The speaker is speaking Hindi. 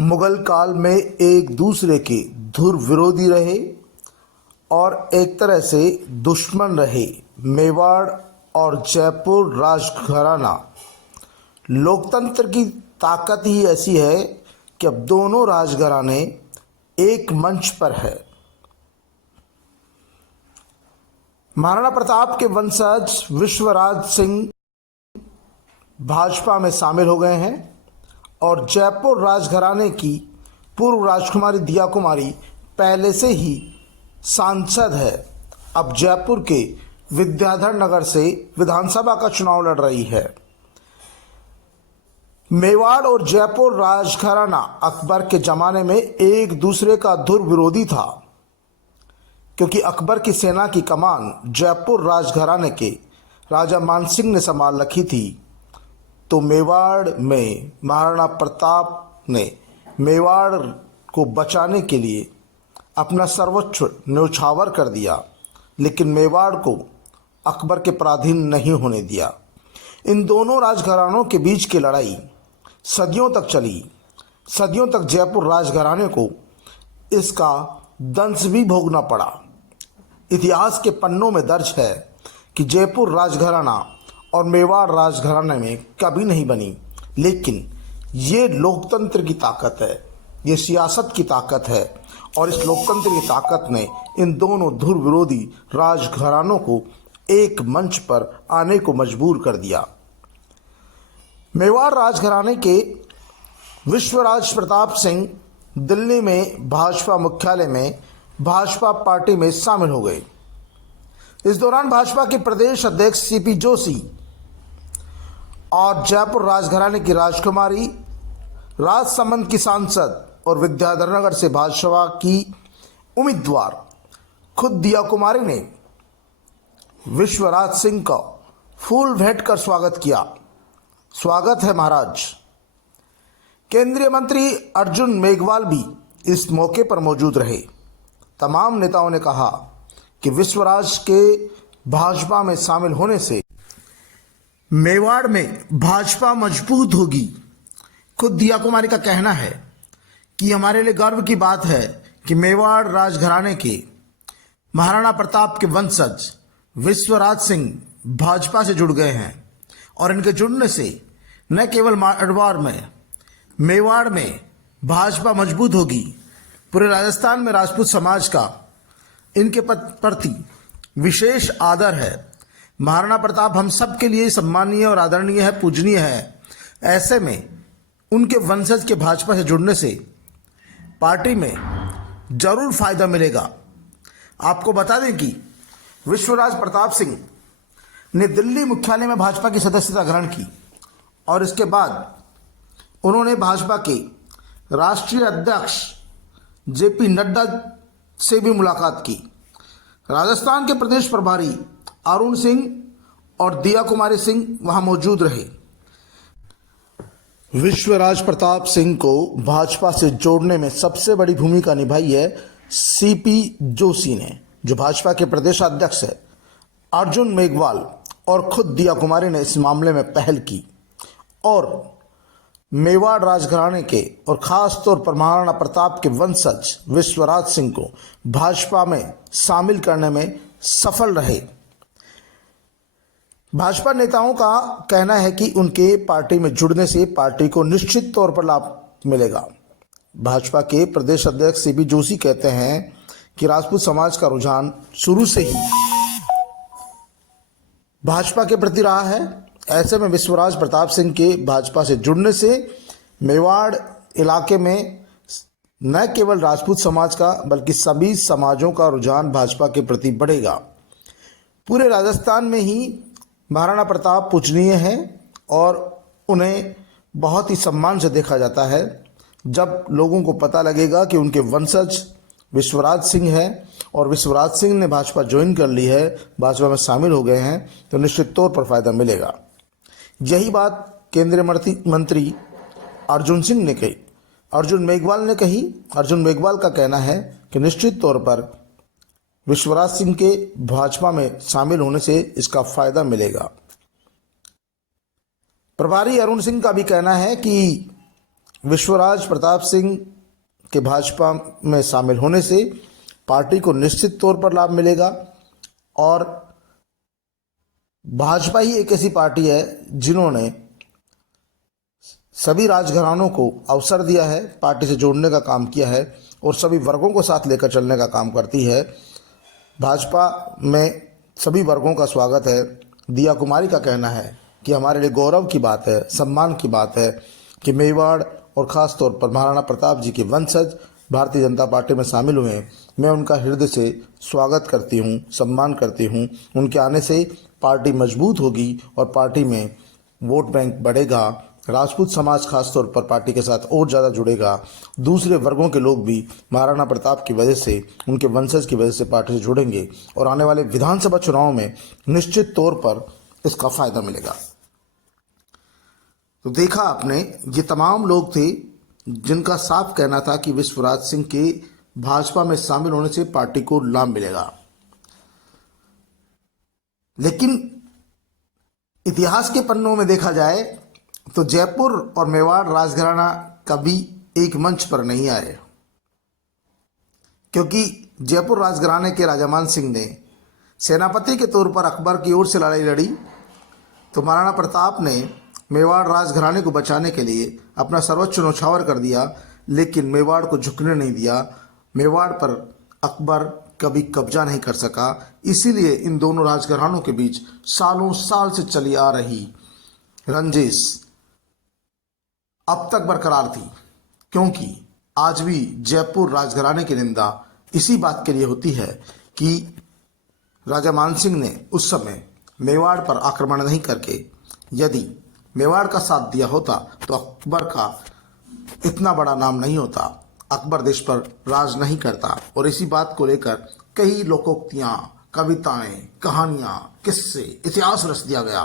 मुगल काल में एक दूसरे के धुर विरोधी रहे और एक तरह से दुश्मन रहे। मेवाड़ और जयपुर राजघराना। लोकतंत्र की ताकत ही ऐसी है कि अब दोनों राजघराने एक मंच पर है। महाराणा प्रताप के वंशज विश्वराज सिंह भाजपा में शामिल हो गए हैं और जयपुर राजघराने की पूर्व राजकुमारी दिया कुमारी पहले से ही सांसद है। अब जयपुर के विद्याधर नगर से विधानसभा का चुनाव लड़ रही है। मेवाड़ और जयपुर राजघराना अकबर के जमाने में एक दूसरे का धुर विरोधी था, क्योंकि अकबर की सेना की कमान जयपुर राजघराने के राजा मानसिंह ने संभाल रखी थी। तो मेवाड़ में महाराणा प्रताप ने मेवाड़ को बचाने के लिए अपना सर्वोच्च न्यौछावर कर दिया, लेकिन मेवाड़ को अकबर के पराधीन नहीं होने दिया। इन दोनों राजघरानों के बीच की लड़ाई सदियों तक चली। सदियों तक जयपुर राजघराने को इसका दंश भी भोगना पड़ा। इतिहास के पन्नों में दर्ज है कि जयपुर राजघराना और मेवाड़ राजघराने में कभी नहीं बनी, लेकिन ये लोकतंत्र की ताकत है, ये सियासत की ताकत है और इस लोकतंत्र की ताकत ने इन दोनों धुर विरोधी राजघरानों को एक मंच पर आने को मजबूर कर दिया। मेवाड़ राजघराने के विश्वराज प्रताप सिंह दिल्ली में भाजपा मुख्यालय में भाजपा पार्टी में शामिल हो गए। इस दौरान भाजपा के प्रदेश अध्यक्ष सीपी जोशी और जयपुर राजघराने की राजकुमारी, राजसमंद की सांसद और विद्याधर नगर से भाजपा की उम्मीदवार खुद दिया कुमारी ने विश्वराज सिंह का फूल भेंट कर स्वागत किया। स्वागत है महाराज। केंद्रीय मंत्री अर्जुन मेघवाल भी इस मौके पर मौजूद रहे। तमाम नेताओं ने कहा कि विश्वराज के भाजपा में शामिल होने से मेवाड़ में भाजपा मजबूत होगी। खुद दिया कुमारी का कहना है कि हमारे लिए गर्व की बात है कि मेवाड़ राजघराने के महाराणा प्रताप के वंशज विश्वराज सिंह भाजपा से जुड़ गए हैं और इनके जुड़ने से न केवल मेवाड़ में भाजपा मजबूत होगी, पूरे राजस्थान में राजपूत समाज का इनके प्रति विशेष आदर है। महाराणा प्रताप हम सब के लिए सम्मानीय और आदरणीय है, पूजनीय है। ऐसे में उनके वंशज के भाजपा से जुड़ने से पार्टी में जरूर फायदा मिलेगा। आपको बता दें कि विश्वराज प्रताप सिंह ने दिल्ली मुख्यालय में भाजपा की सदस्यता ग्रहण की और इसके बाद उन्होंने भाजपा के राष्ट्रीय अध्यक्ष जेपी नड्डा से भी मुलाकात की। राजस्थान के प्रदेश प्रभारी अरुण सिंह और दिया कुमारी सिंह वहां मौजूद रहे। विश्वराज प्रताप सिंह को भाजपा से जोड़ने में सबसे बड़ी भूमिका निभाई है सीपी जोशी ने, जो भाजपा के प्रदेश अध्यक्ष है। अर्जुन मेघवाल और खुद दिया कुमारी ने इस मामले में पहल की और मेवाड़ राजघराने के और खास तौर पर महाराणा प्रताप के वंशज विश्वराज सिंह को भाजपा में शामिल करने में सफल रहे। भाजपा नेताओं का कहना है कि उनके पार्टी में जुड़ने से पार्टी को निश्चित तौर पर लाभ मिलेगा। भाजपा के प्रदेश अध्यक्ष सीपी जोशी कहते हैं कि राजपूत समाज का रुझान शुरू से ही भाजपा के प्रति रहा है। ऐसे में विश्वराज प्रताप सिंह के भाजपा से जुड़ने से मेवाड़ इलाके में न केवल राजपूत समाज का बल्कि सभी समाजों का रुझान भाजपा के प्रति बढ़ेगा। पूरे राजस्थान में ही महाराणा प्रताप पूजनीय हैं और उन्हें बहुत ही सम्मान से देखा जाता है। जब लोगों को पता लगेगा कि उनके वंशज विश्वराज सिंह हैं और विश्वराज सिंह ने भाजपा ज्वाइन कर ली है, भाजपा में शामिल हो गए हैं, तो निश्चित तौर पर फायदा मिलेगा। यही बात केंद्रीय मंत्री अर्जुन मेघवाल ने कही। अर्जुन मेघवाल का कहना है कि निश्चित तौर पर विश्वराज सिंह के भाजपा में शामिल होने से इसका फायदा मिलेगा। प्रभारी अरुण सिंह का भी कहना है कि विश्वराज प्रताप सिंह के भाजपा में शामिल होने से पार्टी को निश्चित तौर पर लाभ मिलेगा और भाजपा ही एक ऐसी पार्टी है जिन्होंने सभी राजघरानों को अवसर दिया है, पार्टी से जोड़ने का काम किया है और सभी वर्गों को साथ लेकर चलने का काम करती है। भाजपा में सभी वर्गों का स्वागत है। दिया कुमारी का कहना है कि हमारे लिए गौरव की बात है, सम्मान की बात है कि मेवाड़ और ख़ास तौर पर महाराणा प्रताप जी के वंशज भारतीय जनता पार्टी में शामिल हुए हैं। मैं उनका हृदय से स्वागत करती हूँ, सम्मान करती हूँ। उनके आने से पार्टी मजबूत होगी और पार्टी में वोट बैंक बढ़ेगा। राजपूत समाज खास तौर पर पार्टी के साथ और ज़्यादा जुड़ेगा। दूसरे वर्गों के लोग भी महाराणा प्रताप की वजह से, उनके वंशज की वजह से पार्टी से जुड़ेंगे और आने वाले विधानसभा चुनाव में निश्चित तौर पर इसका फायदा मिलेगा। तो देखा आपने, ये तमाम लोग थे जिनका साफ कहना था कि विश्वराज सिंह के भाजपा में शामिल होने से पार्टी को लाभ मिलेगा। लेकिन इतिहास के पन्नों में देखा जाए तो जयपुर और मेवाड़ राजघराना कभी एक मंच पर नहीं आए, क्योंकि जयपुर राजघराने के राजा मान सिंह ने सेनापति के तौर पर अकबर की ओर से लड़ाई लड़ी, तो महाराणा प्रताप ने मेवाड़ राजघराने को बचाने के लिए अपना सर्वोच्च न्यौछावर कर दिया, लेकिन मेवाड़ को झुकने नहीं दिया। मेवाड़ पर अकबर कभी कब्जा नहीं कर सका। इसीलिए इन दोनों राजघरानों के बीच सालों साल से चली आ रही रंजिश अब तक बरकरार थी, क्योंकि आज भी जयपुर राजघराने की निंदा इसी बात के लिए होती है कि राजा मान सिंह ने उस समय मेवाड़ पर आक्रमण नहीं करके यदि मेवाड़ का साथ दिया होता तो अकबर का इतना बड़ा नाम नहीं होता, अकबर देश पर राज नहीं करता। और इसी बात को लेकर कई लोकोक्तियाँ, कविताएं, कहानियाँ, किस्से, इतिहास रच दिया गया।